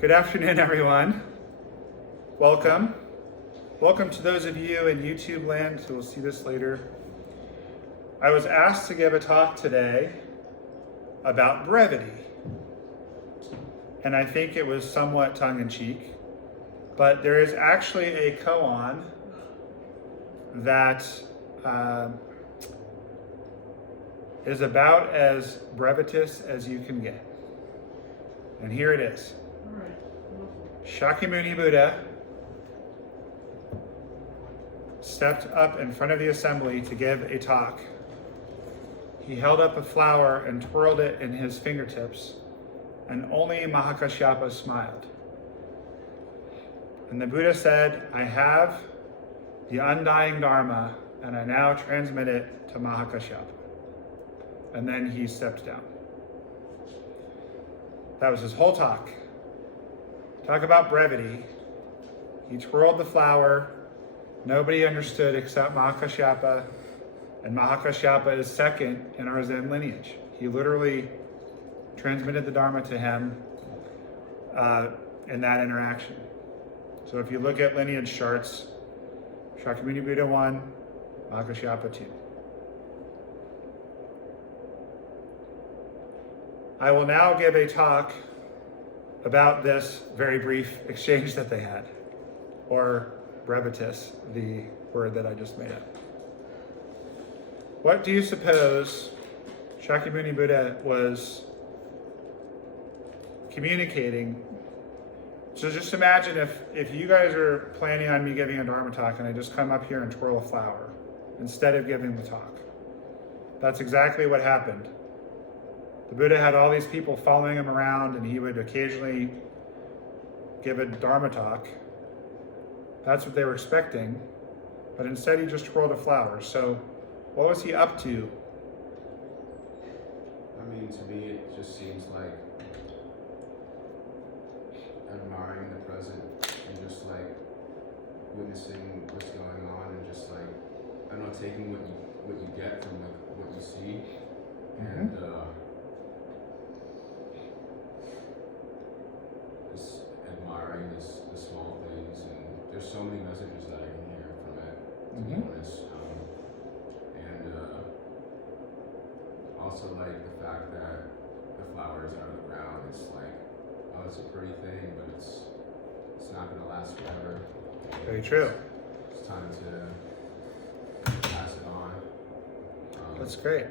Good afternoon, everyone. Welcome. Welcome to those of you in YouTube land who will see this later. I was asked to give a talk today about brevity. And I think it was somewhat tongue-in-cheek, but there is actually a koan that is about as brevetous as you can get. And here it is. Shakyamuni Buddha stepped up in front of the assembly to give a talk. He held up a flower and twirled it in his fingertips, and only Mahakashyapa smiled. And the Buddha said, "I have the undying Dharma, and I now transmit it to Mahakashyapa." And then he stepped down. That was his whole talk. Talk about brevity. He twirled the flower. Nobody understood except Mahakashyapa. And Mahakashyapa is second in our Zen lineage. He literally transmitted the Dharma to him in that interaction. So if you look at lineage charts, Shakyamuni Buddha 1, Mahakashyapa 2. I will now give a talk about this very brief exchange that they had, or brevitas, the word that I just made up. What do you suppose Shakyamuni Buddha was communicating? So just imagine if you guys are planning on me giving a Dharma talk and I just come up here and twirl a flower instead of giving the talk. That's exactly what happened. The Buddha had all these people following him around, and he would occasionally give a Dharma talk. That's what they were expecting, but instead he just twirled a flower. So what was he up to? I mean, to me, it just seems like admiring the present and just like witnessing what's going on, and just like, I don't know, taking what you get from like what you see, and just admiring the small things. And there's so many messages that I can hear from it, to be honest. And also like the fact that the flower is out of the ground. It's like, oh, it's a pretty thing, but it's not going to last forever. Very true. It's time to pass it on. That's great.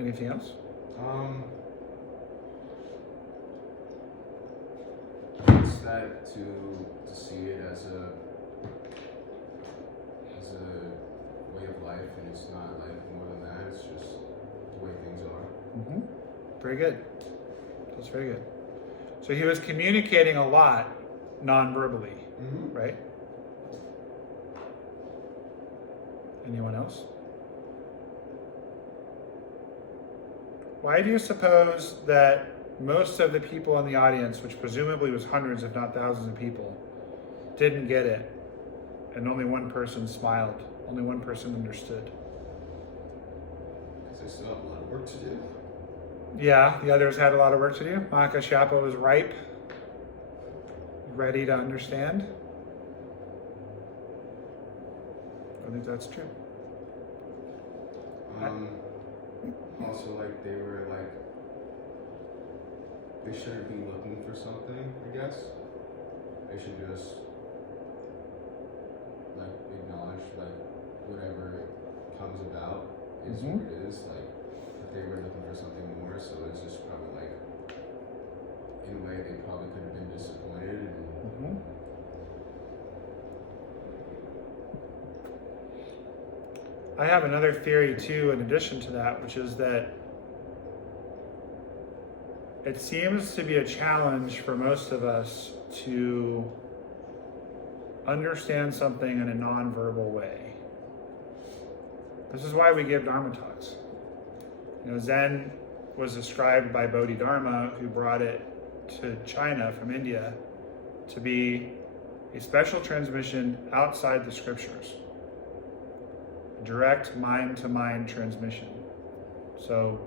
Anything else? It's that to see it as a way of life, and it's not like more than that. It's just the way things are. Very good. That's very good. So he was communicating a lot non-verbally, right? Anyone else? Why do you suppose that most of the people in the audience, which presumably was hundreds if not thousands of people, didn't get it, and only one person smiled, only one person understood? Because they still have a lot of work to do. Yeah, the others had a lot of work to do. Mahakashyapa was ripe, ready to understand. I think that's true. Also, like, they were like, they shouldn't be looking for something, I guess. They should just like acknowledge like whatever comes about is what it is. Like, if they were looking for something more, so it's just probably like, in a way, they probably could have been disappointed. And I have another theory too, in addition to that, which is that it seems to be a challenge for most of us to understand something in a non-verbal way. This is why we give Dharma talks. You know, Zen was described by Bodhidharma, who brought it to China from India, to be a special transmission outside the scriptures. Direct mind-to-mind transmission. So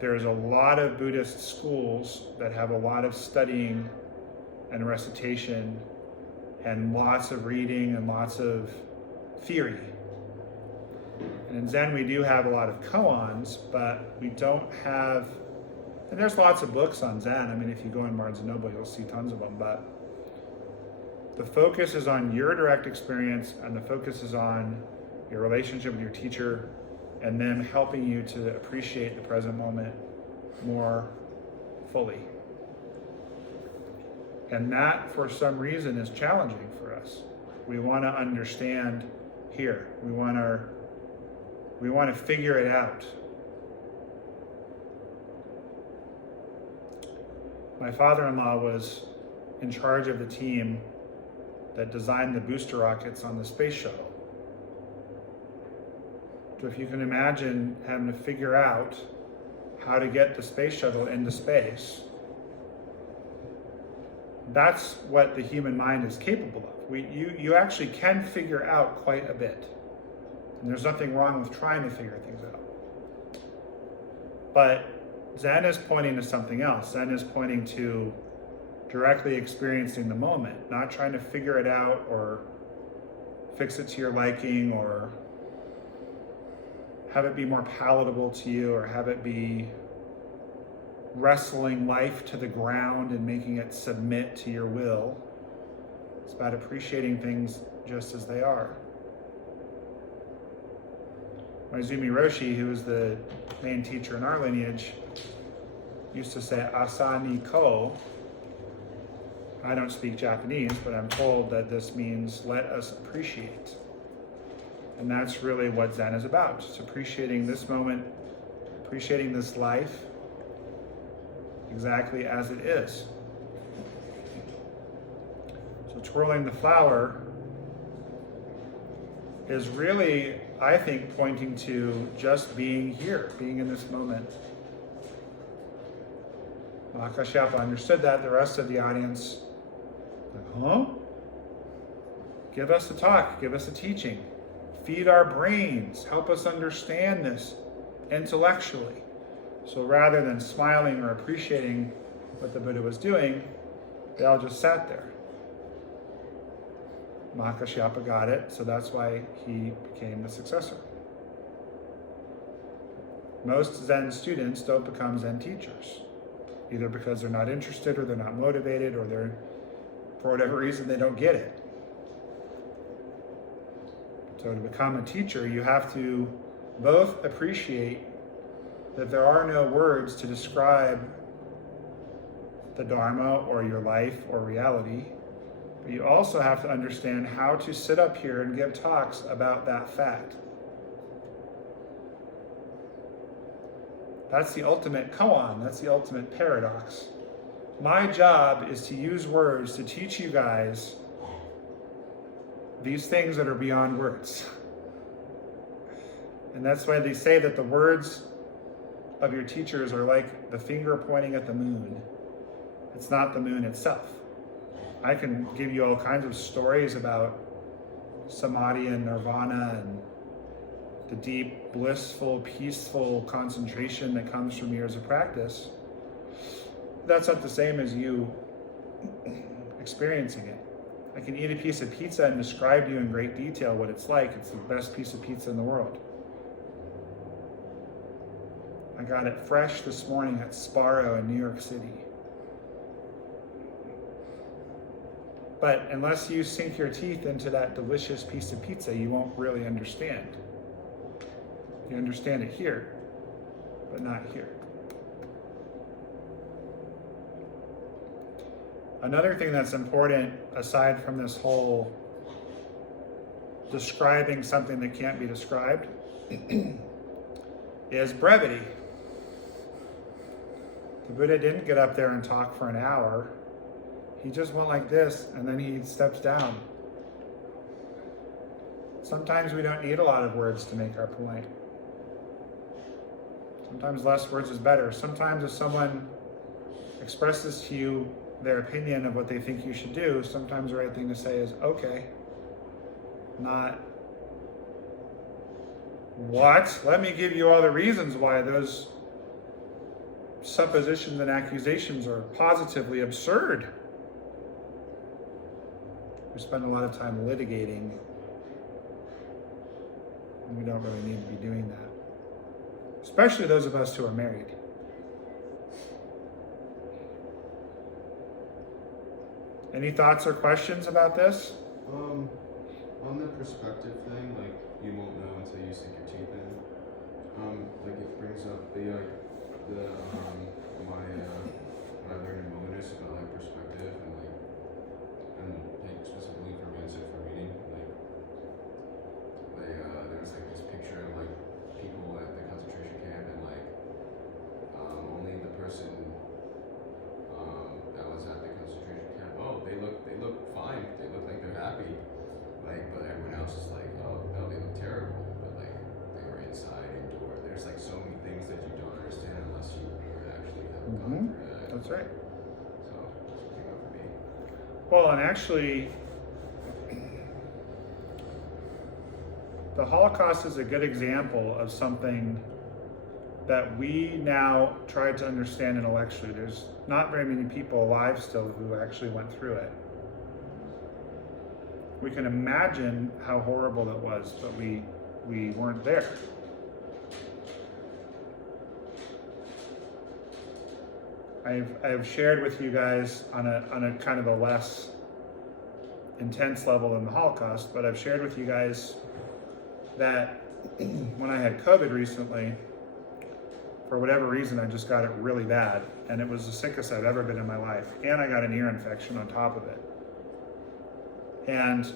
there's a lot of Buddhist schools that have a lot of studying and recitation and lots of reading and lots of theory. And in Zen we do have a lot of koans, but we don't have, and there's lots of books on Zen. I mean, if you go in Barnes & Noble, you'll see tons of them, but the focus is on your direct experience, and the focus is on your relationship with your teacher and them helping you to appreciate the present moment more fully. And that, for some reason, is challenging for us. We want to understand here. We want to figure it out. My father-in-law was in charge of the team that designed the booster rockets on the space shuttle. So if you can imagine having to figure out how to get the space shuttle into space, that's what the human mind is capable of. You actually can figure out quite a bit. And there's nothing wrong with trying to figure things out. But Zen is pointing to something else. Zen is pointing to directly experiencing the moment, not trying to figure it out or fix it to your liking or have it be more palatable to you or have it be wrestling life to the ground and making it submit to your will. It's about appreciating things just as they are. Maizumi Roshi, who was the main teacher in our lineage, used to say asa ni ko. I don't speak Japanese, but I'm told that this means let us appreciate. And that's really what Zen is about. Just appreciating this moment, appreciating this life exactly as it is. So twirling the flower is really, I think, pointing to just being here, being in this moment. Kashyapa understood that. The rest of the audience, like, huh? Give us a talk, give us a teaching. Feed our brains, help us understand this intellectually. So rather than smiling or appreciating what the Buddha was doing, they all just sat there. Mahakashyapa got it, so that's why he became the successor. Most Zen students don't become Zen teachers, either because they're not interested or they're not motivated or they're, for whatever reason, they don't get it. So to become a teacher, you have to both appreciate that there are no words to describe the Dharma or your life or reality, but you also have to understand how to sit up here and give talks about that fact. That's the ultimate koan, that's the ultimate paradox. My job is to use words to teach you guys these things that are beyond words. And that's why they say that the words of your teachers are like the finger pointing at the moon. It's not the moon itself. I can give you all kinds of stories about samadhi and nirvana and the deep, blissful, peaceful concentration that comes from years of practice. That's not the same as you experiencing it. I can eat a piece of pizza and describe to you in great detail what it's like. It's the best piece of pizza in the world. I got it fresh this morning at Sparrow in New York City. But unless you sink your teeth into that delicious piece of pizza, you won't really understand. You understand it here, but not here. Another thing that's important, aside from this whole describing something that can't be described, is brevity. The Buddha didn't get up there and talk for an hour. He just went like this, and then he steps down. Sometimes we don't need a lot of words to make our point. Sometimes less words is better. Sometimes if someone expresses to you their opinion of what they think you should do, sometimes the right thing to say is, okay. Not, what? Let me give you all the reasons why those suppositions and accusations are positively absurd. We spend a lot of time litigating, and we don't really need to be doing that. Especially those of us who are married. Any thoughts or questions about this? On the perspective thing, like you won't know until you sink your teeth in. Like it brings up my what I learned in Mindfulness about like perspective and like specifically for mindset for reading. There was like this picture of like people at the concentration camp and like only the person that was at the concentration camp. Oh, they look fine. They look like they're happy. But everyone else is like, oh no, they look terrible. But like they were inside, indoor. There's like so many things that you don't understand unless you actually have gone through that. That's right. So that's what came up for me. Well, and actually, the Holocaust is a good example of something that we now try to understand intellectually. There's not very many people alive still who actually went through it. We can imagine how horrible it was, but we weren't there. I've shared with you guys on a kind of a less intense level than the Holocaust, but I've shared with you guys that when I had COVID recently, for whatever reason, I just got it really bad, and it was the sickest I've ever been in my life, and I got an ear infection on top of it. And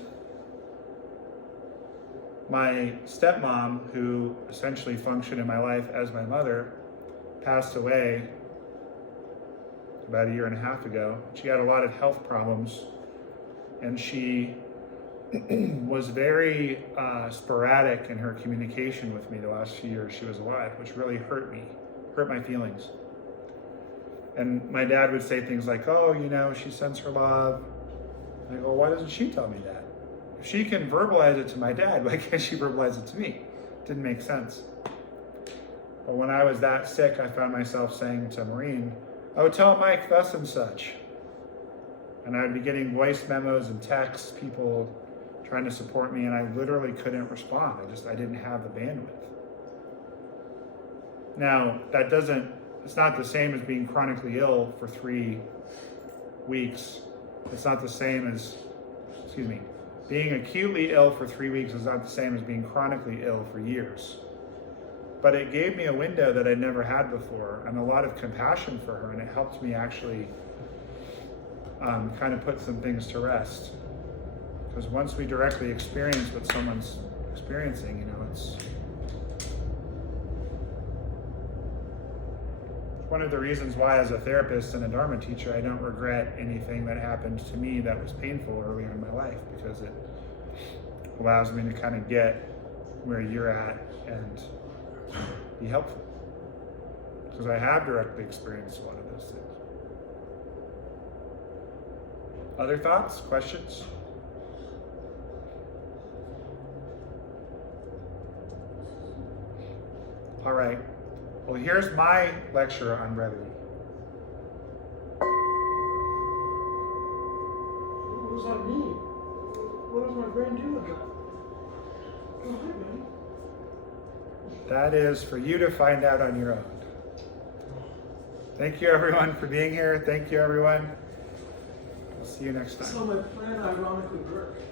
my stepmom, who essentially functioned in my life as my mother, passed away about a year and a half ago. She had a lot of health problems, and she was very sporadic in her communication with me the last few years she was alive, which really hurt my feelings. And my dad would say things like, oh, she sends her love. And I go, why doesn't she tell me that? If she can verbalize it to my dad, why can't she verbalize it to me? It didn't make sense. But when I was that sick, I found myself saying to Maureen, oh, tell Mike thus and such. And I would be getting voice memos and texts, people trying to support me, and I literally couldn't respond. I didn't have the bandwidth. Now, it's not the same as being chronically ill for 3 weeks. It's not the same as, being acutely ill for 3 weeks is not the same as being chronically ill for years. But it gave me a window that I'd never had before, and a lot of compassion for her, and it helped me actually kind of put some things to rest. Because once we directly experience what someone's experiencing, it's one of the reasons why, as a therapist and a Dharma teacher, I don't regret anything that happened to me that was painful earlier in my life, because it allows me to kind of get where you're at and be helpful. Because I have directly experienced a lot of those things. Other thoughts, questions? All right. Well, here's my lecture on brevity. What does that mean? What does my brain do with that? Go ahead, man. That is for you to find out on your own. Thank you, everyone, for being here. Thank you, everyone. We'll see you next time. So my plan ironically worked.